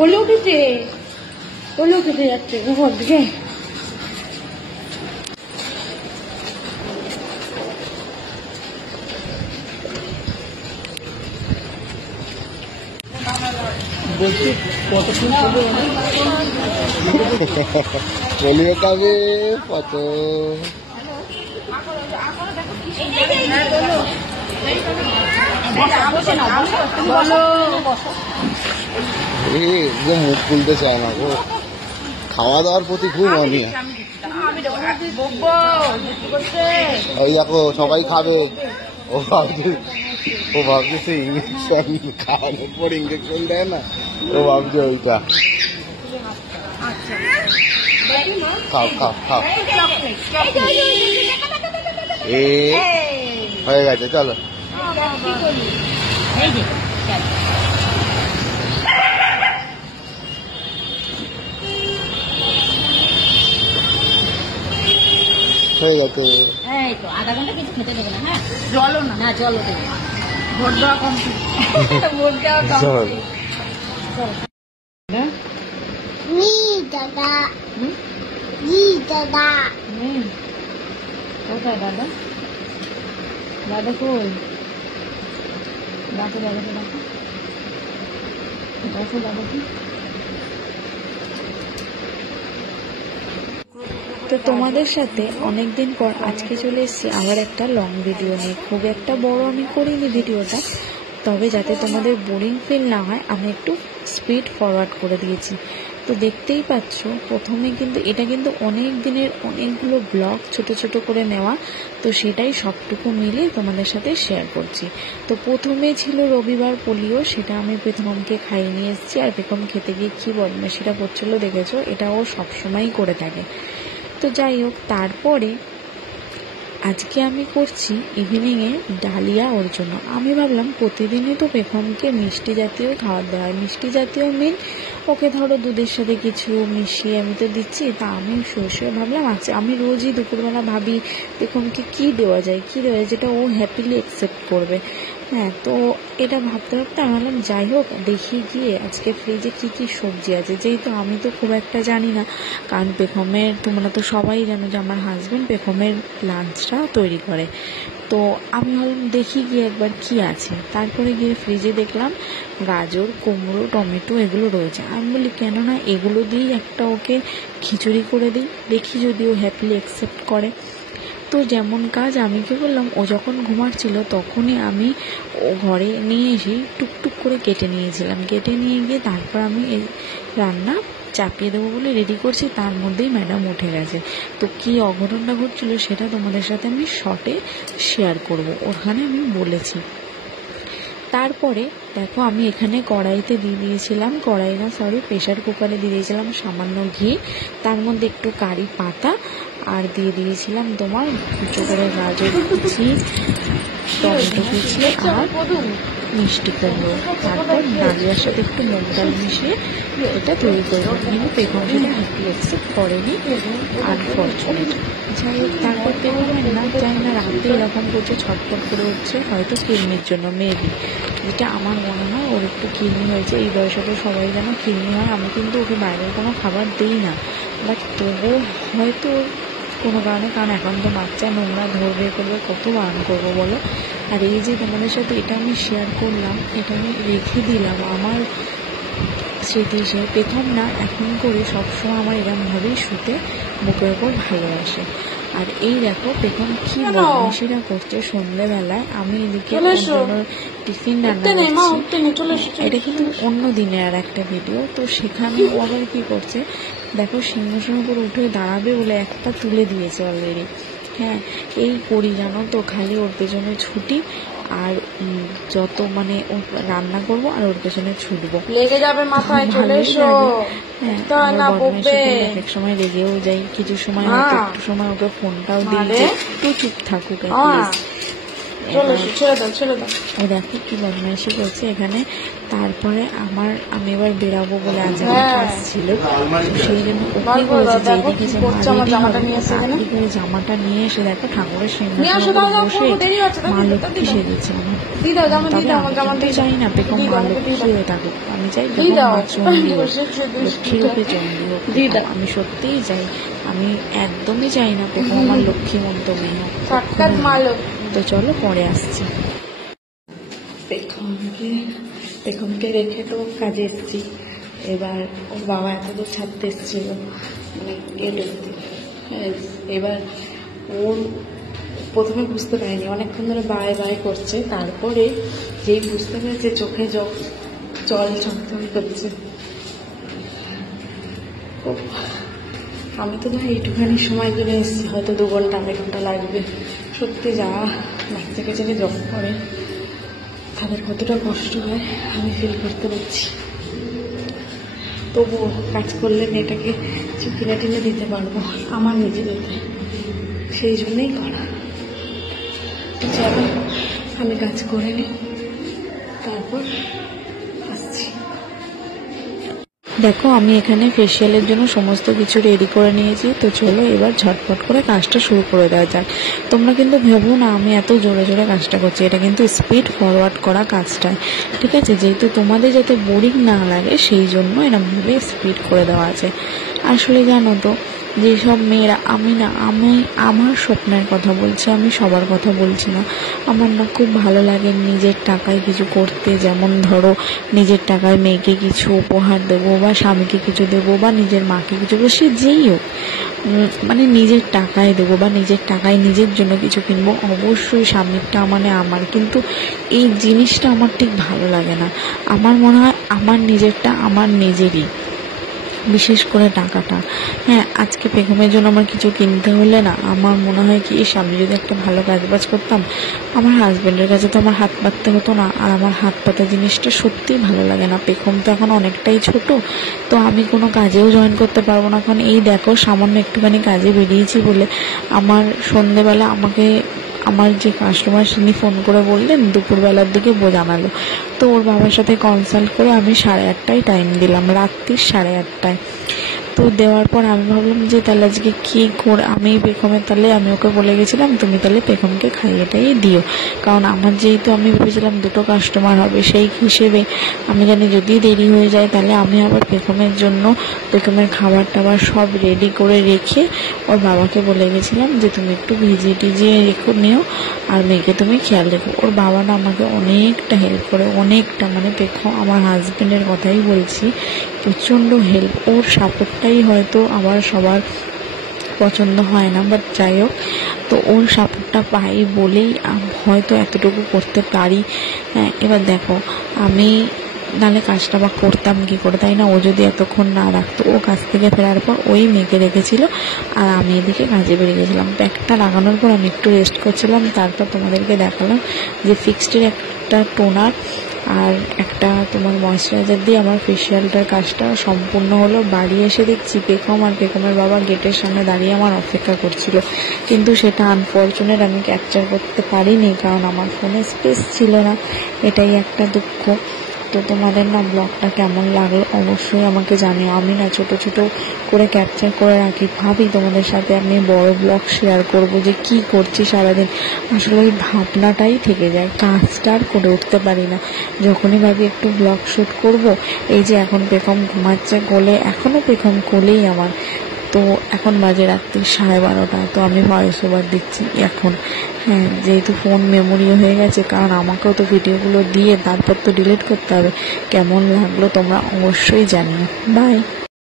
কোলে উঠেছে, কোলে উঠেছে যাচ্ছে ঘর দিকে। বলছি কতক্ষণ বলিও কাবে কত মুখ খুলতে চায় না গো, খাওয়া দাওয়ার প্রতি খুব অনীহা। ওই দেখো সবাই খাবে, ও ভাবছে সে ইঞ্জেকশন খাওয়ানোর পর ইঞ্জেকশন দেয় না, ও ভাবছে ওইটা। খাও খাও খাও, হয়ে গেছে, চলো। হয়ে গেছে, এই তো আধা ঘন্টা কিছু খেতে দেবে না। হ্যাঁ, জলও না, জলও দেবে না, ভোট দেওয়া কমপ্লিট, ভোট দেওয়া কমপ্লিট। দাদা দাদা কোথায় দাদা? দাদা কই? ডাকো দাদাকে, ডাকো ডাকো দাদাকে। তো তোমাদের সাথে অনেকদিন পর আজকে চলে এসেছি আবার একটা লং ভিডিও নিয়ে। খুব একটা বড় আমি করিনি ভিডিওটা, তবে যাতে তোমাদের বোরিং ফিল না হয় আমি একটু স্পিড ফরওয়ার্ড করে দিয়েছি। তো দেখতেই পাচ্ছ প্রথমে কিন্তু এটা কিন্তু অনেক দিনের অনেকগুলো ব্লগ ছোট ছোট করে নেওয়া, তো সেটাই সবটুকু মিলে তোমাদের সাথে শেয়ার করছি। তো প্রথমে ছিল রবিবার পোলিও, সেটা আমি প্রথমকে খাইয়ে নিয়ে এসেছি। আর প্রথম খেতে গিয়ে কী বদমাশিটা করছিল দেখেছো, এটা ও সবসময়ই করে থাকে। তো যাই হোক, তারপরে আজকে আমি করছি ইভিনিংয়ে ডালিয়া ওর জন্য। আমি ভাবলাম প্রতিদিনই তো পেখমকে মিষ্টি জাতীয় খাবার দেওয়া হয়, মিষ্টি জাতীয় মিন ওকে ধরো দুধের সাথে কিছু মিশিয়ে আমি তো দিচ্ছি। তা আমি শুয়ে ভাবলাম আচ্ছা, আমি রোজই দুপুরবেলা ভাবি পেখমকে কী দেওয়া যায় যেটা ও হ্যাপিলি অ্যাকসেপ্ট করবে। হ্যাঁ, তো এটা ভাবতে ভাবতে আমি ভাবলাম যাই হোক দেখি গিয়ে আজকে ফ্রিজে কী কী সবজি আছে। যেহেতু আমি তো খুব একটা জানি না, কারণ পেখমের তোমরা তো সবাই জানো যে আমার হাজব্যান্ড পেখমের লাঞ্চটা তৈরি করে। তো আমি ভাবলাম দেখি গিয়ে একবার কি আছে। তারপরে গিয়ে ফ্রিজে দেখলাম গাজর, কুমড়ো, টমেটো এগুলো রয়েছে। আমি বলি কেন না এগুলো দিয়েই একটা ওকে খিচুড়ি করে দিই, দেখি যদি ও হ্যাপিলি অ্যাকসেপ্ট করে। তো যেমন কাজ আমি কী করলাম, ও যখন ঘুমাচ্ছিল তখনই আমি ও ঘরে নিয়ে এসে টুকটুক করে কেটে নিয়েছিলাম। কেটে নিয়ে গিয়ে তারপর আমি এই রান্না চাপিয়ে দেবো বলে রেডি করছি, তার মধ্যেই ম্যাডাম উঠে গেছে। তো কী অঘটনটা ঘটছিল সেটা তোমাদের সাথে আমি শর্টে শেয়ার করব, ওখানে আমি বলেছি। তারপরে দেখো আমি এখানে কড়াইতে দিয়ে দিয়েছিলাম, প্রেশার কুকারে দিয়ে দিয়েছিলাম সামান্য ঘি, তার মধ্যে একটু কারি পাতা আর দিয়ে দিয়েছিলাম তোমার কুচো করে গাজর কুচি, টমেটো কুচি আর মিষ্টি কুমড়ো। তারপর ডালিয়ার সাথে একটু মুগ ডাল মিশিয়ে এটা তৈরি করবো, কিন্তু পেখম সেটা হ্যাপি অ্যাকসেপ্ট করেনি আনফর্চুনেট। যাই হোক, তারপর পেখমের না জানি না রাতে এরকম করছে, ছটফট করে উঠছে, হয়তো কিডনির জন্য মেবি, যেটা আমার মনে হয় ওর একটু কিডনি হয়েছে। এই বয়সে তো সবাই যেন কিডনি হয়। আমি কিন্তু ওকে বাইরের কোনো খাবার দিই না, বাট তবুও হয়তো কোনো কারণে, কারণ এখন তো বাচ্চা নোংরা ধরবে করবে, কত বারণ করবো বলো। আর এই যে তোমাদের সাথে এটা আমি শেয়ার করলাম, এটা আমি রেখে দিলাম আমার স্মৃতি হিসেবে। প্রথম না এখন করে সবসময় আমার এরকমভাবেই শুতে বুকের ওপর ভালোবাসে। আর এই দেখো প্রথম কি বদমাশিরা করছে সন্ধ্যেবেলায়, আমি এদিকে টিফিন রান্না করছি। এটা কিন্তু অন্য দিনের আর একটা ভিডিও, তো সেখানে ও আবার কি করছে দেখো, সিংহাসনের উপর উঠে দাঁড়াবে বলে একটা তুলে দিয়েছে অলরেডি। হ্যাঁ, এই করি জানো তো, খালি ওর পেছনে ছুটি আর যত মানে ও রান্না করবো আর ওর পেছনে ছুটবো, লেগে যাবে মাথায়, চলে এসো। হ্যাঁ, এক সময় রেগেও যাই, কিছু সময় একটু সময় ওকে ফোনটাও দিই একটু চুপ থাকুক। ও দেখো কি বদমাইশি করছে এখানে। তারপরে আমি এবার বেরাবো বলে আজ আসছিল, সেই জন্য ওকে বলেছে যে এইদিকে করে জামাটা নিয়ে এসে দেখো ঠাকুরের সিংহাসনে বসে মা লক্ষ্মী সেজেছে আমার। তবে আমি কিন্তু চাই না পেকম মা লক্ষ্মী সেজে থাকুক, আমি চাই মা চণ্ডী হোক, লক্ষ্মী রূপে চণ্ডী হোক। আমি সত্যিই চাই, আমি একদমই চাই না পেকম আমার লক্ষ্মীমন্ত মেয়ে হোক। তো চলো পরে আসছি। পেখমকে রেখে তো কাজে এসছি, এবার ওর বাবা এতদূর ছাড়তে এসছিল মানে গেট অব্দি। এবার ওর প্রথমে বুঝতে পারেনি, অনেকক্ষণ ধরে বাই বাই করছে, তারপরে যেই বুঝতে পেরেছে চোখে জল ছমছম করছে। আমি তো না এইটুখানি সময় জন্য এসেছি, হয়তো 2 ঘন্টা 2.5 ঘন্টা লাগবে। সত্যি যারা বাচ্চাকে ছেড়ে জব করে তাদের কতটা কষ্ট হয় আমি ফিল করতে পারছি। তবুও কাজ করলে মেয়েটাকে চুকিনা টিনে দিতে পারবো আমার নিজেদেরকে, সেই জন্যই করা। চলো আমি কাজ করে নিই, তারপর আসছি। দেখো আমি এখানে ফেসিয়ালের জন্য সমস্ত কিছু রেডি করে নিয়েছি। তো চলো এবার ঝটপট করে কাজটা শুরু করে দেওয়া যাক। তোমরা কিন্তু ভেবো না আমি এত জোরে জোরে কাজটা করছি, এটা কিন্তু স্পিড ফরওয়ার্ড করা কাজটা, ঠিক আছে? যেহেতু তোমাদের যাতে বোরিং না লাগে সেই জন্য এরকমভাবে স্পিড করে দেওয়া আছে। আসলে জানো তো যেসব মেয়েরা, আমি আমার স্বপ্নের কথা বলছি, আমি সবার কথা বলছি না। আমার না খুব ভালো লাগে নিজের টাকায় কিছু করতে, যেমন ধরো নিজের টাকায় মেয়েকে কিছু উপহার দেবো বা স্বামীকে কিছু দেবো বা নিজের মাকে কিছু দেবো, সে যেই হোক, মানে নিজের টাকায় দেবো বা নিজের টাকায় নিজের জন্য কিছু কিনবো। অবশ্যই স্বামীরটা মানে আমার, কিন্তু এই জিনিসটা আমার ঠিক ভালো লাগে না। আমার মনে হয় আমার নিজেরটা আমার নিজেরই, বিশেষ করে টাকাটা। হ্যাঁ, আজকে পেখমের জন্য আমার কিছু কিনতে হলে না আমার মনে হয় কি আমি যদি একটা ভালো কাজবাজ করতাম, আমার হাজব্যান্ডের কাছে তো আমার হাত পাততে হতো না। আর আমার হাত পাতা জিনিসটা সত্যিই ভালো লাগে না। পেখম তো এখন অনেকটাই ছোট, তো আমি কোনো কাজেও জয়েন করতে পারবো না। কারণ এই দেখো সামান্য একটুখানি কাজে বেরিয়েছি বলে আমার সন্ধেবেলা আমার যে কাস্টমার তিনি ফোন করে বললেন দুপুরবেলার দিকে জানালো। তো ওর বাবার সাথে কনসাল্ট করে আমি 8:30টায় টাইম দিলাম, রাত্রির 8:30টায়। তো দেওয়ার পর আমি ভাবলাম যে তাহলে আজকে কী করে আমি পেখমের, তাহলে আমি ওকে বলে গেছিলাম তুমি তাহলে পেখমকে খাইয়েটাই দিও। কারণ আমার যেহেতু আমি ভেবেছিলাম 2টো কাস্টমার হবে, সেই হিসেবে আমি জানি যদি দেরি হয়ে যায় তাহলে আমি আবার পেখমের জন্য পেখমের খাবার টাবার সব রেডি করে রেখে ওর বাবাকে বলে গেছিলাম যে তুমি একটু ভিজিয়ে রেখো নিও আর মেয়েকে তুমি খেয়াল রেখো। ওর বাবা না আমাকে অনেকটা হেল্প করে, অনেকটা, মানে পেখম আমার হাজব্যান্ডের কথাই বলছি, প্রচণ্ড হেল্প। ওর সাপোর্টটাই হয়তো আবার সবার পছন্দ হয় না, বাট যাই হোক, তো ওর সাপোর্টটা পাই বলেই হয়তো এতটুকু করতে পারি। হ্যাঁ, এবার দেখো আমি নাহলে কাজটা বা করতাম কি করে, তাই না? ও যদি এতক্ষণ না রাখতো, ও কাজ থেকে ফেরার পর ওই মেয়েকে রেখেছিল আর আমি এদিকে কাজে বেরিয়ে গেছিলাম। প্যাকটা লাগানোর পর আমি একটু রেস্ট করছিলাম, তারপর তোমাদেরকে দেখালাম যে ফিক্সডের একটা টোনার আর একটা তোমার ময়েশ্চারাইজার দিয়ে আমার ফেসিয়ালটার কাজটা সম্পূর্ণ হলো। বাড়ি এসে দেখছি পেখম আর পেখমের বাবা গেটের সামনে দাঁড়িয়ে আমার অপেক্ষা করছিল, কিন্তু সেটা আনফর্চুনেট আমি ক্যাপচার করতে পারিনি কারণ আমার ফোনে স্পেস ছিল না, এটাই একটা দুঃখ। তো তোমাদের না ব্লগটা কেমন লাগলো অবশ্যই আমাকে জানিও। আমি না ছোট ছোট করে ক্যাপচার করে রাখি, ভাবি তোমাদের সাথে আমি বড় ব্লগ শেয়ার করব যে কি করছি সারাদিন, আসলে ওই ভাবনাটাই থেকে যায়, কাজটা আর করে উঠতে পারি না। যখনই ভাবি একটু ব্লগ শ্যুট করব, এই যে এখন পেখম ঘুমাচ্ছে কোলে, এখনও পেখম কোলেই আমার। তো এখন বাজে রাত্রি 12:30, তো আমি ভয়েস ওভার দিচ্ছি এখন। হ্যাঁ, যেহেতু ফোন মেমোরিও হয়ে গেছে, কারণ আমাকেও তো ভিডিওগুলো দিয়ে তারপর তো ডিলিট করতে হবে। কেমন লাগলো তোমরা অবশ্যই জানিও। বাই।